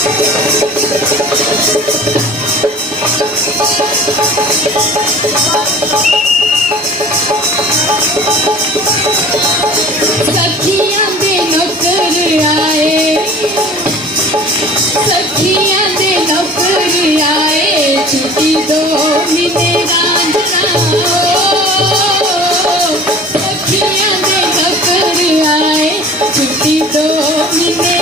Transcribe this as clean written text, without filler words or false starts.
सखियां दे नौकर आए, सखियां दे नौकर आए, छुट्टी दो महीने रांझना। सखियां दे नौकर आए, छुट्टी दो महीने